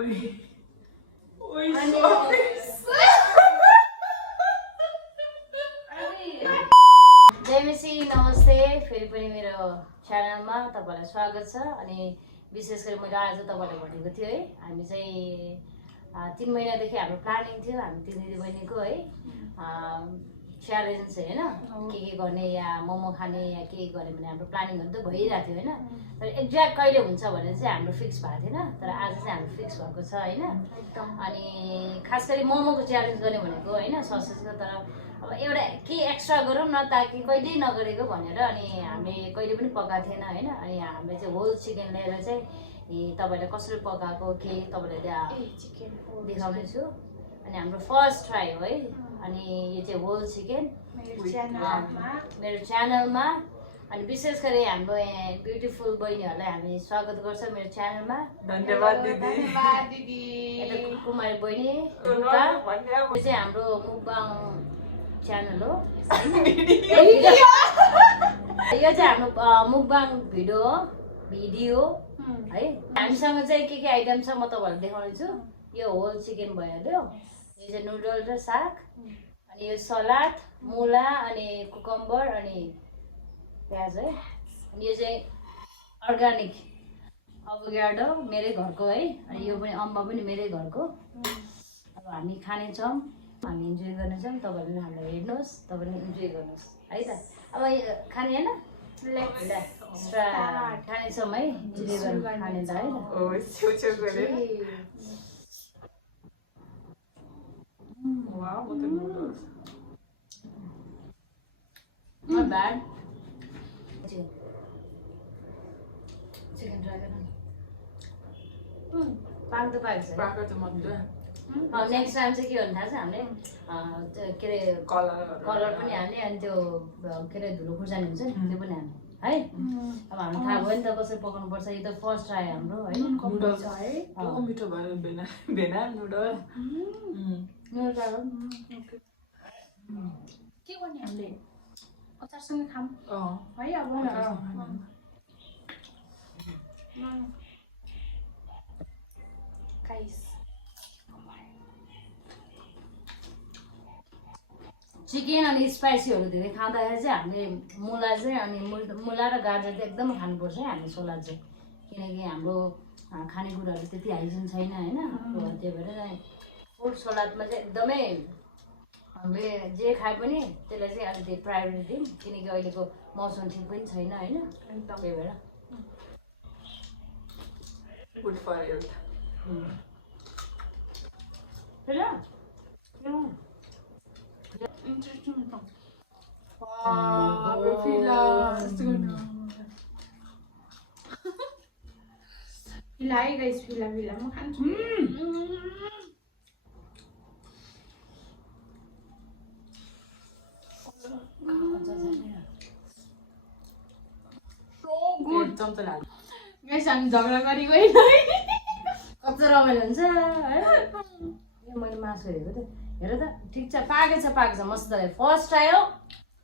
जयमेसी नमस्ते फेरि पनि मेरो च्यानलमा तपाईलाई स्वागत छ। अनि विशेष गरी मैले आज तपाईलाई भनेको थिएँ है, हामी चाहिँ 3 महिनादेखि हाम्रो प्लानिङ थियो, हामी 3 दिदीबहिनीको है च्यालेन्ज चाहिँ होइन के गर्ने या मोमो खाने या के गर्ने भने हाम्रो प्लानिङहरू त भइरहेको थियो होइन। तर एक्ज्याक्ट कहिले हुन्छ भने चाहिँ हाम्रो फिक्स भएको थिएन, तर आज चाहिँ हाम्रो फिक्स भएको छ होइन। अनि खास गरी मोमोको च्यालेन्ज गर्ने भनेको होइन ससेजको, तर अब एउटा के एक्स्ट्रा गरौँ न ताकि कहिल्यै नगरेको भनेर अनि हामीले कहिले पनि पकाएको थिएन होइन। अनि हामीले चाहिँ होल चिकन लिएर चाहिँ तपाईँलाई कसरी पकाएको के तपाईँलाई त्यहाँ देखाउने छु। अनि हाम्रो फर्स्ट ट्राई हो है। अनि यो चाहिँ होल चिकन मेरो च्यानलमा। अनि विशेष गरी हाम्रो ब्युटिफुल बहिनीहरूलाई हामी स्वागत गर्छ मेरो च्यानलमा। धन्यवाद दिदी। यता कुमारी बहिनी रूपा, यो चाहिँ हाम्रो मुकबाङ च्यानल हो। यो चाहिँ हाम्रो मुकबाङ भिडियो है। हामीसँग चाहिँ के आइटम छ म तपाईँहरूलाई देखाउने छु। यो होल चिकन भइहाल्यो, यो चाहिँ नुडल र साग, अनि यो सलाद मुला अनि कुकम्बर अनि प्याज है। अनि यो चाहिँ अर्ग्यानिक अभोकाडो मेरै घरको है। अनि यो पनि अम्बा पनि मेरै घरको। अब हामी खानेछौँ, हामी इन्जोय गर्नेछौँ, तपाईँहरूले पनि हामीलाई हेर्नुहोस्, तपाईँले इन्जोय गर्नुहोस् है त। अब खाने होइन खानेछौँ है, इन्जोय गर्नु खाने त है त। Wow, what the noodles. Not bad. Chicken dragon. पाक त पाएको छ। पाएको त मज्जा। नेक्स्ट टाइम चाहिँ के भन्नु थाहा छ हामीले के अरे कलर पनि हाल्ने, अनि त्यो के अरे धुलो खुर्सानी हुन्छ नि त्यो पनि हाल्ने है। अब हामीलाई थाहा भयो नि त कसरी पकाउनु पर्छ। यो त फर्स्ट ट्राई हाम्रो है। नुडल्स है मिठो भयो भेना नुडल। के गर्ने हामीले अचारसँग खाम है। अब चिकन अनि स्पाइसीहरू धेरै खाँदाखेरि चाहिँ हामीले मुला चाहिँ अनि मुला र गाजर चाहिँ एकदम खानुपर्छ है हामीले सलाद चाहिँ, किनकि हाम्रो खानेकुराहरू त्यति हाइजिन छैन होइन। त्यही भएर चाहिँ फ्रुट सलादमा चाहिँ एकदमै हामीले जे खाए पनि त्यसलाई चाहिँ अलिकति प्रायोरिटी दिउँ, किनकि अहिलेको मौसम ठिक पनि छैन होइन। त्यही भएर गुड फर हेल्थ। इन्ट्रेस्टिङ हुन्छ। फिला है गाइस, फिला म खान्छु। गाइस हामी झगडा गरेको होइन, कस्तो रमाइलो हुन्छ है। मैले मासु हेरेको थिएँ, हेर त ठिक छ, पाकेको छ मजाले। फर्स्ट ट्राई हो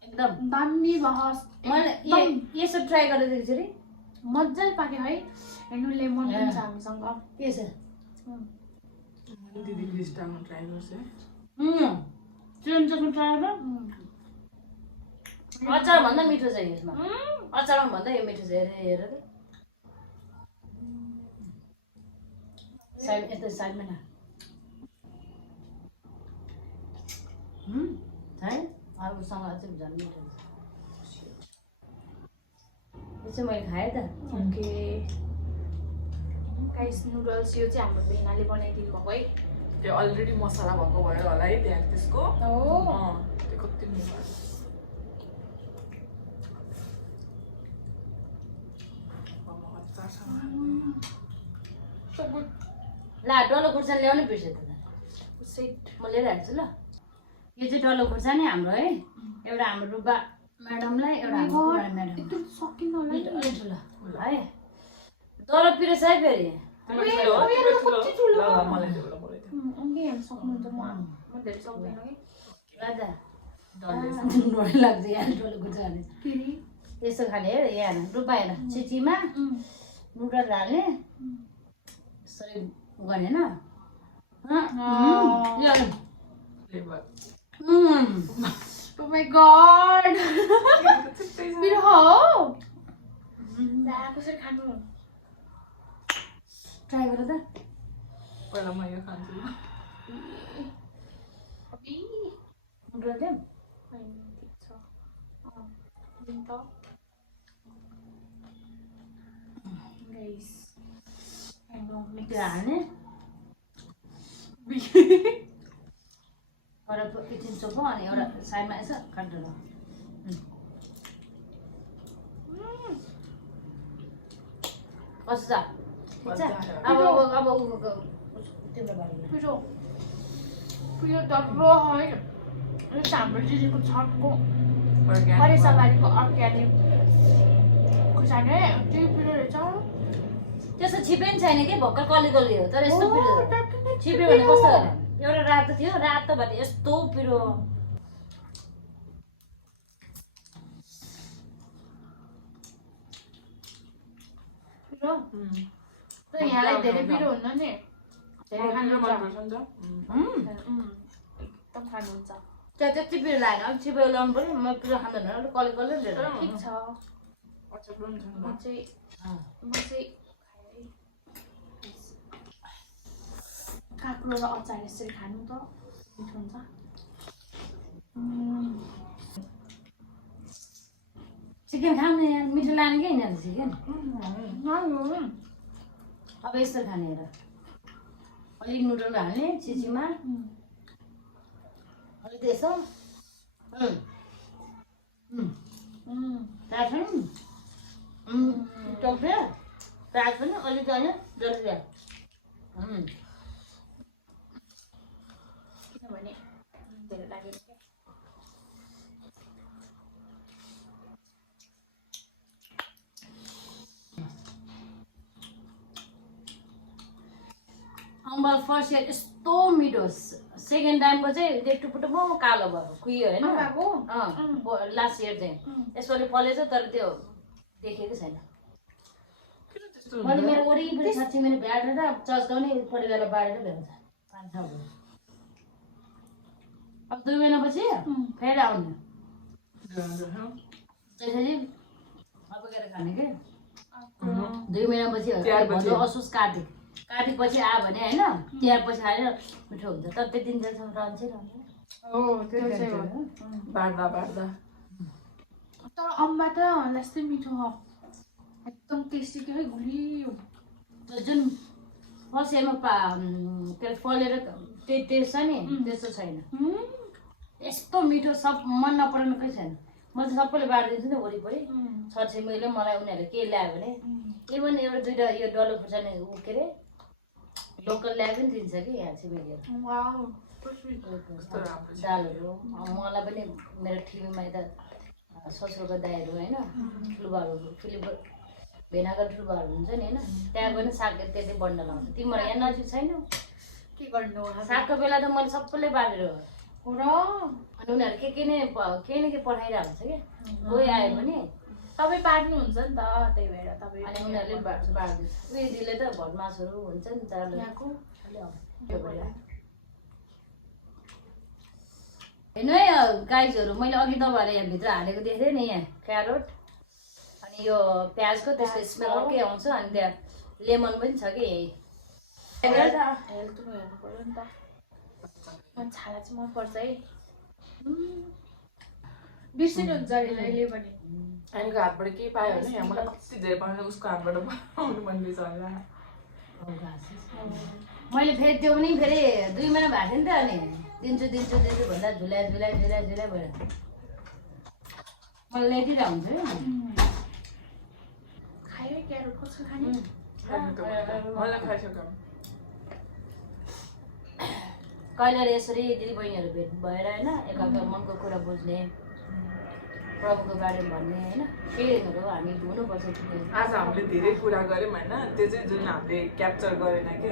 एकदम दामी बहस। मैले यसो ट्राई गरेर देख्छु रे, मजाले पाक्यो है। हेर्नु लेमन पनि छ हामीसँग। के छ दिदी लिस्टमा ट्राई गर्छ। चिकन चटनी ट्राई गर। अचार भन्दा मिठो छ यसमा, अचारमा भन्दा यो मिठो छ। हेर त साइड यता साइडमा न है। अरूसँग चाहिँ झन् मिठो हुन्छ। यो चाहिँ मैले खाएँ त। ओके गाइस नुडल्स यो चाहिँ हाम्रो बेनाले बनाइदिनु भएको है। त्यो अलरेडी मसला भएको भयो होला है त्यहाँ त्यसको। त्यो कति मिठो। ला डल्लो खुर्सानी ल्याउनै बिर्सेँ त। म लिएर आएको छु ल। यो चाहिँ डल्लो खुर्सानी हाम्रो है, एउटा हाम्रो रूपा म्याडमलाई, एउटा हाम्रो कुमारी म्याडम ठुलो है। डल्लो पिरेछ है फेरि। लाग्छ यहाँ डल्लो खुर्सानी यस्तो खाने हेर। यहाँ रूपा हेर, चिचीमा नुडल हाल्ने, यसरी गर्ने होइन फ्लेभर Oh my god! पिरो हो ला कसरी खानु ट्राई गर त पहिला म यो खान्छु अबि गर्दै हैन ठीक छ दिन त गाइस I know त्यो हाल्ने एउटा किचन सोफा अनि एउटा साइडमा यसो काट्नु कस्तो छ ठिक छ अब तिम्रो बारेमा पिरो पिरो डब्लो है यो हाम्रो दिदीको छटको परिसवारीको अर्ग्यानिक खुर्सानी त्यही पिरो रहेछ त्यस्तो छिपे पनि छैन कि भर्खर कलिकली हो तर यस्तो पिरो छिप्यो भने कस्तो एउटा रातो थियो रातो भने यस्तो पिरो पिरो तर यहाँलाई धेरै पिरो हुन्न नि धेरै खानुहुन्छ एकदम खानुहुन्छ त्यति पिरो लागेन अलिक छिपो लाउनु पर्यो म पिरो खाँदैन अलिक कलिकली लिएर ठिक छ अच्छा पनि छ म चाहिँ काँक्रो र अचार यसरी खानु त मिठो हुन्छ चिकन खानु यार मिठो लाने कि यिनीहरू चिकन अब यसरी खाने हेर अलिक नुडल हाल्ने चिचीमा अलिक यसो प्याज पनि टक्रियो प्याज पनि अलिक होइन जल्दी किनभने धेरै लागेको क्या अम्बल फर्स्ट इयर यस्तो मिठो सेकेन्ड टाइमको चाहिँ एक टुपुटो कालो भयो कुहियो होइन लास्ट इयर चाहिँ यसपालि फलेछ तर त्यो देखेको छैन मैले मेरो वरिपरि साँच्ची मेरो भ्याएर चस्काउने परिवारलाई बाँडेर भ्याउँछ 5-6 भयो अब 2 महिनापछि फेरि आउने त्यसरी अब गएर खाने के 2 महिनापछि असोज कार्तिक पछि आयो भने होइन तिहार पछि आएर मिठो हुन्छ तर त्यति दिनसम्म रहन्छै बाड्दा तर अम्बा त लास्टै मिठो हो एकदम टेस्टी के गुलियो जुन फर्स्ट इयरमा के अरे फलेर टेस्ट छ नि त्यस्तो छैन यस्तो मिठो सब मन नपराउनु कोही छैन म त सबैले बाँडिदिन्छु नि वरिपरि छरछिमेकीले मलाई उनीहरूले के ल्यायो भने इभन एउटा दुइटा यो डल्लो खुर्सानी के अरे लोकल ल्याए पनि दिन्छ कि यहाँ छिमेकीहरू दालहरू मलाई पनि मेरो ठिमीमा यता ससुरको दाइहरू होइन ठुलोबाहरू भेनाको ठुलोबाहरू हुन्छ नि होइन त्यहाँ पनि साग त्यति बन्ड लाउँछ तिम्रो यहाँ नजिक छैन के गर्नु सागको बेला त मैले सबैले बाँडेर हो र अनि उनीहरू के न के पठाइरहेको हुन्छ क्या कोही आयो भने तपाईँ बाँड्नुहुन्छ नि त त्यही भएर तपाईँ अनि उनीहरूले बाँड्छ उयो दिले त भटमासहरू हुन्छ नि यहाँको हेर्नु है गाइजहरू मैले अघि तपाईँहरूले यहाँभित्र हालेको देखेँ नि यहाँ क्यारोट अनि यो प्याजको त्यसको स्मेल अर्कै आउँछ अनि त्यहाँ लेमन पनि छ कि यही हेल्थ हेर्नु पर्यो नि त छाला चाहिँ मनपर्छ है बिर्सिनुहुन्छ अरे अहिले पनि हामीको हातबाट केही पायो भने यहाँ मलाई कति धेरै पाउने उसको हातबाट पाउनु मन बिर्छ होला मैले फेरि त्यो पनि फेरि 2 महिना भएको थियो नि त अनि दिन्छु भन्दा झुला भयो मलाई ल्याइदिँदा हुन्छ खायो क्यारोट कसरी खाने मलाई खाइसक्यो कहिले यसरी दिदीबहिनीहरू भेट भएर होइन एकअर्का मनको कुरा बुझ्ने प्रभुको बारेमा भन्ने होइन केहीहरू हामी हुनुपर्छ आज हामीले धेरै कुरा गऱ्यौँ होइन त्यो चाहिँ जुन हामीले क्याप्चर गरेन कि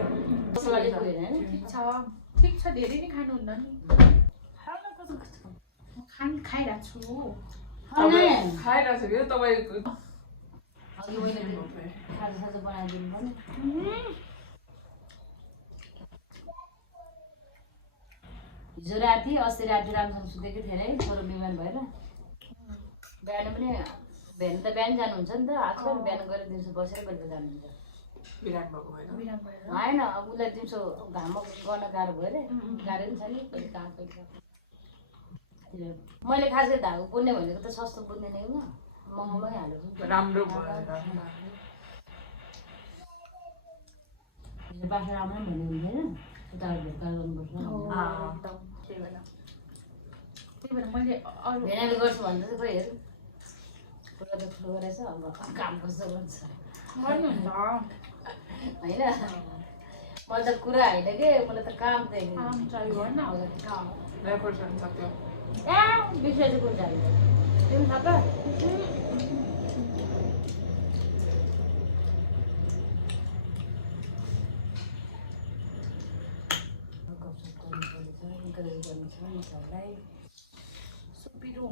ठिक छ धेरै नै खानुहुन्न नि खाइरहेको छु खाइरहेको छु कि तपाईँको अघि मैले खाजा बनाइदिनु भयो नि हिजो राति अस्ति राति राम्रोसँग सुतेकै थिएन है छोरो बिमार भएर बिहान पनि बिहान त बिहान जानुहुन्छ नि त आजकल बिहान गएर दिउँसो बसेर बेलुका जानुहुन्छ बिराम भएको भएर होइन उसलाई दिउँसो घाममा गर्न गाह्रो भयो अरे गाह्रो पनि छ नि कहिले कहाँ मैले खास गरी धागो बुन्ने भनेको त सस्तो बुन्ने नै हो महँगो हालेको राम्रो भयो बाख्रा राम्रो भन्ने हुँदैन उताबाट भेटघाट गर्नुपर्छ त्यही भएर मैले अरू भेनाले गर्छु भन्दा चाहिँ खोइ हेर पुरा त ठुलो गरेछ अब काम कस्तो गर्छ गर्नुहुन्छ होइन मलाई त कुरा होइन कि मलाई त काम काम चाहियो होइन रेकर्ड गर्न सक्यो ए बिर्सेर चाहिँ कुन चाहियो त्यो पनि थाहा पिरो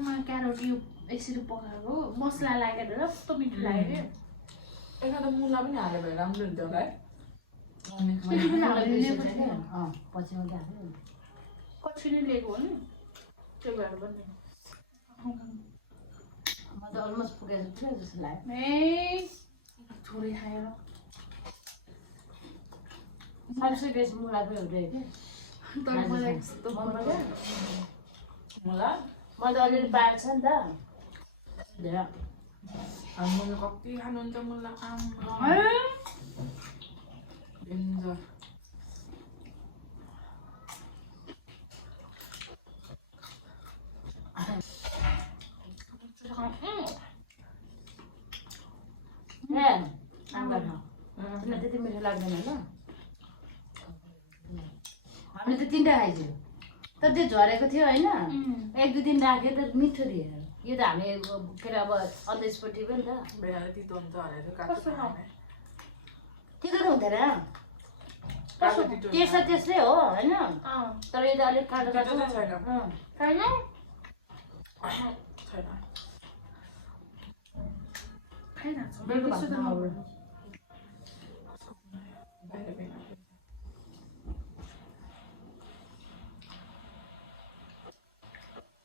मलाई क्यारोट यो यसरी पकाएको मसला लागेर कस्तो मिठो लाग्यो कि एउटा त मुला पनि हाल्यो भने राम्रो हुन्थ्यो होला है पछि मात्रै हाल्यो कति नै लिएको हो नि त्यही भएर पनि म त अलमोस्ट पुगेको पुरै जस्तो लाग्यो ए थोरै खाएर 500 बेस मुला पनि हुँदै कि तर मलाई कस्तो मुला मैले त अलिअलि पाएको छ नि त धेरै हामीले कति खानुहुन्छ मुला डेन्जर त्यति मिठो लाग्दैन ल हामीले त 3टा खाइदियो तर त्यो झरेको थियो होइन 1-2 दिन राख्यो त मिठो थियो यो त हामी के अरे अब अन द स्पोट टिप्यो नि त बेलाले तितो हुन्छ भनेर काट्छु त्यो त हुँदैन टेस्ट त त्यस्तै हो होइन तर यो त अलिक काँचो काँचो छैन छैन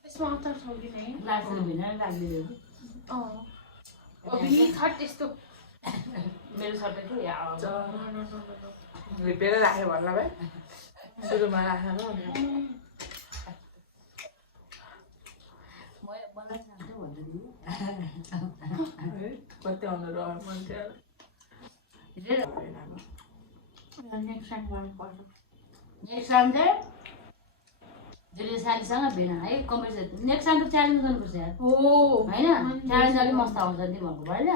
यसमा अचार छ कि नै त्यस्तो मेरो सबै थियो लिपेर राख्यो भन्ला भाइ सुरुमा राखेन कति आउनु रह्यो मान्छे नेक्स्ट टाइम गर्नुपर्छ नेक्स्ट टाइम चाहिँ जसले साथीसँग भेन है कम्पिटिसन नेक्स्ट टाइम त च्यालेन्ज गर्नुपर्छ यार होइन च्यालेन्ज अलिक मस्त आउँछ नि भएको होइन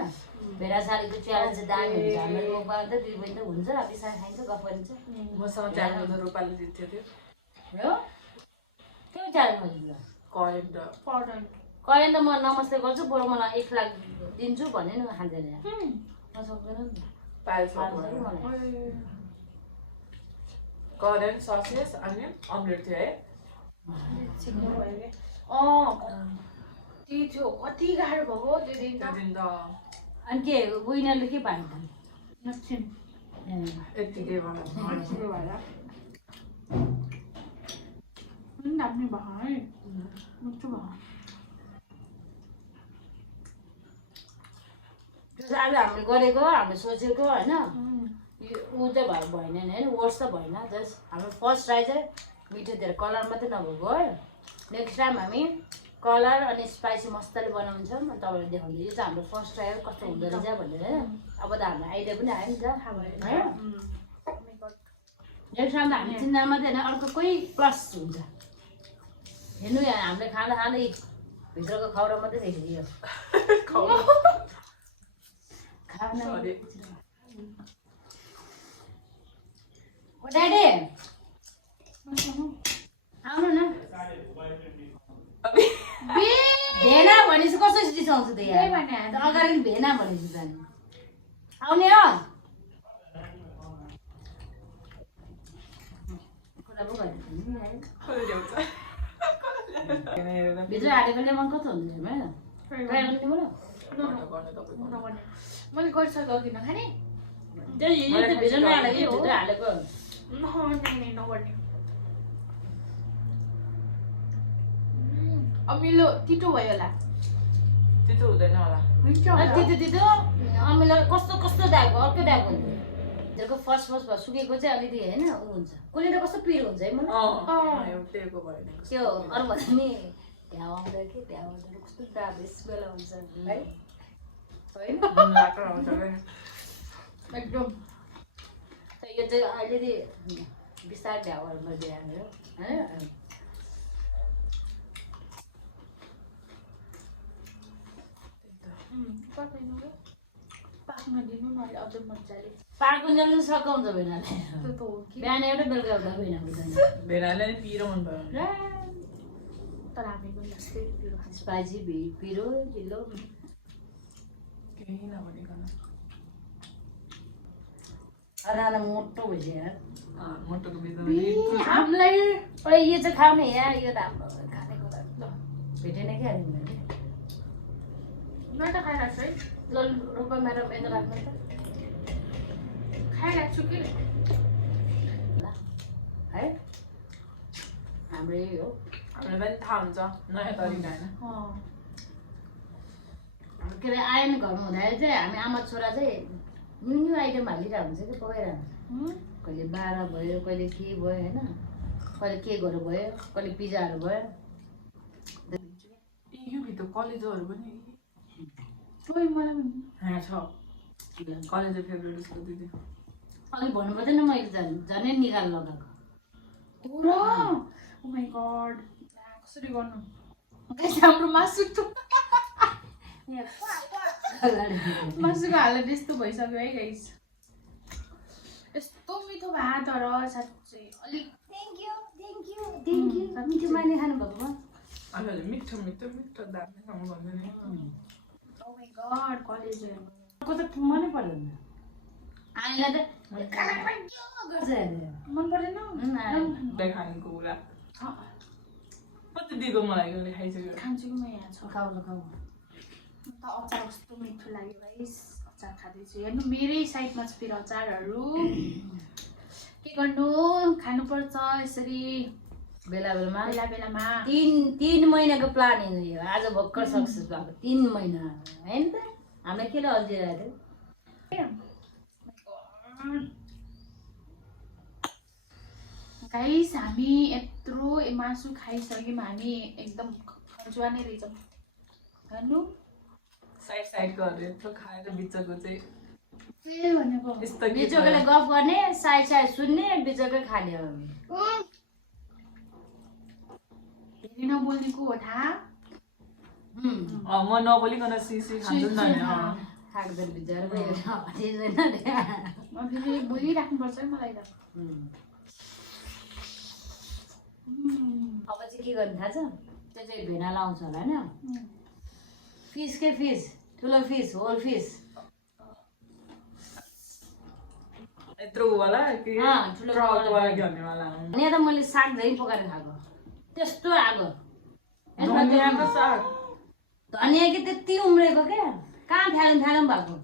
भेडा सालीको च्यालेन्ज चाहिँ दामी हुन्छ हाम्रो मोबाइल त 2 बजी त हुन्छ बिसा खाइन्छ गफ गरिन्छ मसँग च्यालेन्ज रुपाले जित्थ्यो हो के च्यालेन्ज गर्नु करेन्ट करेन्ट त म नमस्ते गर्छु बरु मलाई 1 लाख दिन्छु भन्ने नि खाँदैन म सक्दैन नि पाइल्छ करेन्ट ससेस अनि अमलेट थियो है त्यही थियो कति गाह्रो भएको त्यो दिन त अनि के विनरले के पायो त नक्सिन यतिकै भयो दामी भयो है मिठो भयो त्यो चाहिँ आज हामीले गरेको हामीले सोचेको होइन ऊ चाहिँ भएन होइन वर्स त भएन जस्ट हाम्रो फर्स्ट ट्राई चाहिँ मिठो धेरै कलर मात्रै नभएको हो नेक्स्ट टाइम हामी कलर अनि स्पाइसी मजाले बनाउँछौँ अनि तपाईँलाई देखाउँछु यो चाहिँ हाम्रो फर्स्ट ट्राई हो कस्तो हुँदो रहेछ भनेर होइन अब त हाम्रो आइडिया पनि आयो नि त होइन नेक्स्ट टाइम त हामी 3 जना मात्रै होइन अर्को कोही प्लस हुन्छ हेर्नु हामीले खाँदा खाँदै भित्रको खौरा मात्रै देखियो ड्याडी आउनु न भेना भनेपछि कसरी रिसाउँछ त यहाँ अगाडि भेना भनेपछि त आउने हो भित्र हालेको लेमन कस्तो हुन्छ मैले गरिसकेको अघि नखाने त्यो हिजो त्यो भिडियोमा हालेको भिडियो हालेको नगर्ने अमिलो तितो भयो होला त्यस्तो हुँदैन होला हुन्छ होला त्यो अमिलो कस्तो कस्तो दागको अर्कै दाग हुन्छ त्यसको फर्स्ट भयो सुकेको चाहिँ अलिकति होइन ऊ हुन्छ कसले त कस्तो पिरो हुन्छ है मलाई एउटैको भयो नि त्यो अरू भन्दा नि त्यहाँ आउँदा कि त्यहाँ आउँदा कस्तो दाग स्मेल आउँछ है होइन लाग्छ आउँछ एकदम यो चाहिँ अलिअलि बिस्तारै ढ्याउहरूमा दिएर होइन पाक्न दिनु न अहिले अझ मजाले पार्कुन्जलले सघाउँछ भेनाले त्यो त हो कि बिहान एउटा बेलुका एउटा भेना हुँदैन भेनाले नि पिरो मन पराउँछ तर हामी पनि जस्तै पिरो खान्छ स्पाइसी पिरो ढिलो केही नभनिकन अनाना मोटो भइसक्यो यार मोटोको बिचमा हामीलाई ओए यो चाहिँ खाउने यार यो त हाम्रो खाने कुरा भेटेन कि हामीले म त खाइरहेको छु है ल रुपा मेरो यता राख्नु त खाइरहेको छु कि ल है हाम्रो यही हो हामीलाई पनि थाहा हुन्छ नयाँ तरिका होइन के अरे आएन घरमा हुँदाखेरि चाहिँ हामी आमा छोरा चाहिँ न्यू न्यू आइटम हालिरहेको हुन्छ कि पकाइरहेको हुन्छ कहिले बाह्र भयो कहिले के भयो होइन कहिले केकहरू भयो कहिले पिज्जाहरू भयो यो भित्र कलेजोहरू पनि ओइ मलाई पनि यहाँ छ कलेजो फेभरेट उसको दिदी अलिक भन्नु पर्दैन मैले झनै निकाल लगाएको हो र ओ माय गॉड कसरी गर्नु गाइस हाम्रो मासु मासुको हालत यस्तो भइसक्यो है गाइस यस्तो मिठो भए तर साँच्चै अलिक थ्याङ्क यू मिठो माने खानुभएको अहिले मिठो मिठो मिठो दार्ने खानु भन्दैन ओ माय गॉड कलेज को त मनै पर्दैन हामीलाई त गर्छ मन पर्दैन खानेको कुरा कति दिएको मलाई उसले खाइसक्यो खान्छु कि म यहाँ छ खाऊ खाऊ त अचार कस्तो मिठो लाग्यो गाइस अचार खाँदैछु हेर्नु मेरै साइडमा छ फेरि अचारहरू के गर्नु खानुपर्छ यसरी बेला बेलामा बेला बेलामा 3 महिनाको प्लानिङ हो यो आज भर्खर सक्सेस भएको 3 महिना होइन त हामीले के अल्झिरहेको थियो गाइस हामी यत्रो मासु खाइसक्यौँ हामी एकदम खजुवा नै रहेछौँ हेर्नु साइड साइडकोहरू यत्रो खाएर बिचको चाहिँ के भनेको यस्तो बिचोकोले गफ गर्ने साइड साइड सुन्ने बिचोकै खाने हो धेरै नबोल्ने को हो थाहा म नबोलिकन सिसी खान्छु नि त खाँदैन बिचरा म फेरि बोलिराख्नुपर्छ है मलाई त अब चाहिँ के गर्नु थाहा छ त्यो चाहिँ भेना लाउँछ होला होइन फिसकै फिस ठुलो फिस होल फिस यत्रो वाला कि ठुलो ट्रकवाला कि भन्नेवाला यहाँ त मैले साग झै पकाएर खाएको त्यस्तो आएको धनियाँको साग धनियाँ कि त्यति उम्रेको क्या कहाँ फ्यालौँ फ्यालौँ भएको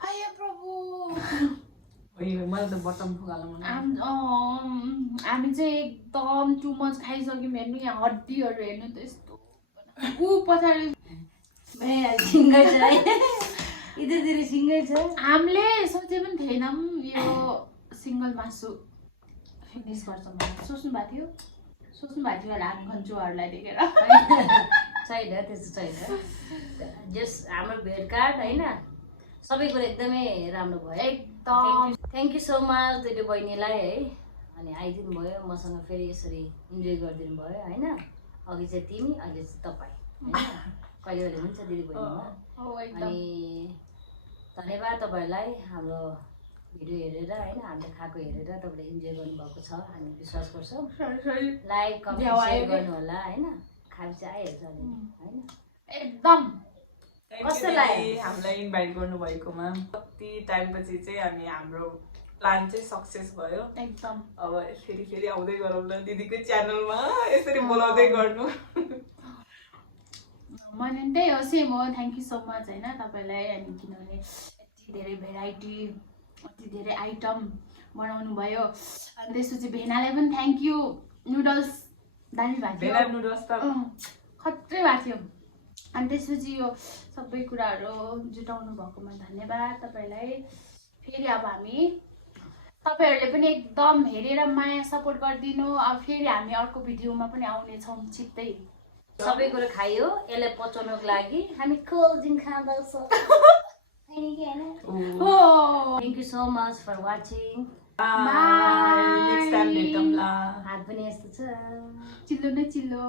आया प्रभु मैले त बटम फुकाल्नु मन हामी चाहिँ एकदम टु मच खाइसक्यौँ हेर्नु यहाँ हड्डीहरू हेर्नु त यस्तो ऊ पछाडि सिङ्गै छ है इधरतिर सिङ्गै छ हामीले सोचे पनि थिएनौँ यो सिङ्गल मासु फिनिस गर्छौँ भनेर सोच्नु भएको थियो होला हामी खन्चुहरूलाई देखेर छैन त्यस्तो छैन जस हाम्रो भेटघाट होइन सबै कुरा एकदमै राम्रो भयो एकदम थ्याङ्क यू सो मच दिदी बहिनीलाई है अनि आइदिनु भयो मसँग फेरि यसरी इन्जोय गरिदिनु भयो होइन अघि चाहिँ तिमी अहिले चाहिँ तपाईँ होइन कहिले कहिले हुन्छ दिदी बहिनीमा अनि धन्यवाद तपाईँहरूलाई हाम्रो भिडियो हेरेर होइन हामीले खाएको हेरेर तपाईँले इन्जोय गर्नुभएको छ हामी विश्वास गर्छौँ लाइक कमेन्ट सेयर गर्नु होला होइन खाएपछि आइहाल्छ अनि होइन एकदम कस्तो लाग्यो हामीलाई इन्भाइट गर्नुभएकोमा कति टाइमपछि चाहिँ अनि हाम्रो प्लान चाहिँ सक्सेस भयो एकदम अब फेरि आउँदै गरौँ न दिदीको च्यानलमा यसरी बोलाउँदै गर्नु म मैले त्यही हो सेम हो थ्याङ्क यू सो मच होइन तपाईँलाई अनि किनभने यति धेरै भेराइटी यति धेरै आइटम बनाउनु भयो अनि त्यसपछि भेनालाई पनि थ्याङ्क यू नुडल्स दामी भएको थियो भेना नुडल्स त खत्रै भएको थियो अनि त्यसपछि यो सबै कुराहरू जुटाउनु भएकोमा धन्यवाद तपाईँलाई फेरि अब हामी तपाईँहरूले पनि एकदम हेरेर माया सपोर्ट गरिदिनु अब फेरि हामी अर्को भिडियोमा पनि आउनेछौँ छिट्टै सबै कुरो खायो यसलाई पचाउनको लागि हामी कोल्ड ड्रिङ्क खाँदैछौँ thank you so much for watching bye next time भेटौँला हात पनि यस्तो छ चिल्लो न चिल्लो